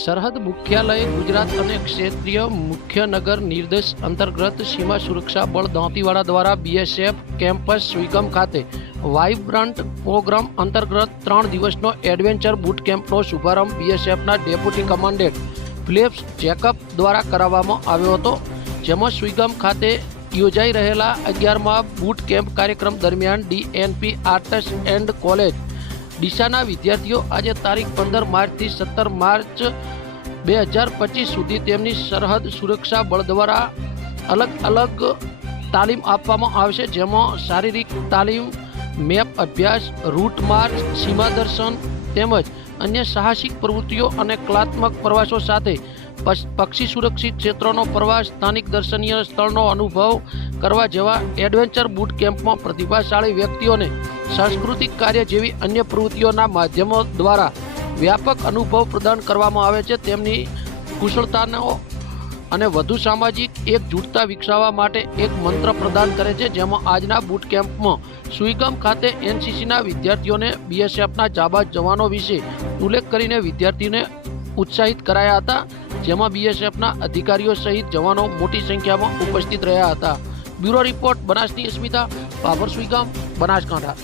સરહદ મુખ્યાલય ગુજરાત અને ક્ષેત્રીય મુખ્ય નગર નિર્દેશ અંતર્ગત સીમા સુરક્ષા બળ દાંતીવાડા દ્વારા બીએસએફ કેમ્પસ સ્વીગમ ખાતે વાઇબ્રન્ટ પ્રોગ્રામ અંતર્ગત ત્રણ દિવસનો એડવેન્ચર બૂટ કેમ્પનો શુભારંભ બીએસએફના ડેપ્યુટી કમાન્ડેન્ટ ફિલિપ્સ જેકબ દ્વારા કરાવવામાં આવ્યો હતો, જેમાં સ્વીગમ ખાતે યોજાઈ રહેલા અગિયારમાં બૂટ કેમ્પ કાર્યક્રમ દરમિયાન ડીએનપી આર્ટસ એન્ડ કોલેજ ડીસાના વિદ્યાર્થીઓ આજે તારીખ પંદર માર્ચથી સત્તર માર્ચ બે હજાર પચીસ સુધી તેમની સરહદ સુરક્ષા બળ દ્વારા અલગ અલગ તાલીમ આપવામાં આવશે, જેમાં શારીરિક તાલીમ, મેપ અભ્યાસ, રૂટ માર્ચ, સીમા દર્શન તેમજ અન્ય સાહસિક પ્રવૃત્તિઓ અને કલાત્મક પ્રવાસો સાથે પક્ષ- સુરક્ષિત ક્ષેત્રનો પ્રવાસ, સ્થાનિક દર્શનીય સ્થળનો અનુભવ કરવા જેવા એડવેન્ચર બૂટ કેમ્પમાં પ્રતિભાશાળી વ્યક્તિઓને સાંસ્કૃતિક કાર્ય જેવી અન્ય પ્રવૃત્તિઓના માધ્યમો દ્વારા વ્યાપક અનુભવ પ્રદાન કરવામાં આવે છે. તેમની કુશળતાનો અને વધુ સામાજિક એકજૂટતા વિકસાવવા માટે એક મંત્ર પ્રદાન કરે છે, જેમાં આજના બૂટ કેમ્પમાં સુઈગમ ખાતે એનસીસીના વિદ્યાર્થીઓને બીએસએફના જાબાજ જવાનો વિશે ઉલ્લેખ કરીને વિદ્યાર્થીઓને ઉત્સાહિત કરાયા હતા, જેમાં બીએસએફના અધિકારીઓ સહિત જવાનો મોટી સંખ્યામાં ઉપસ્થિત રહ્યા હતા. બ્યુરો રિપોર્ટ બનાસની અસ્મિતા, પાવર સુઈગામ, બનાસકાંઠા.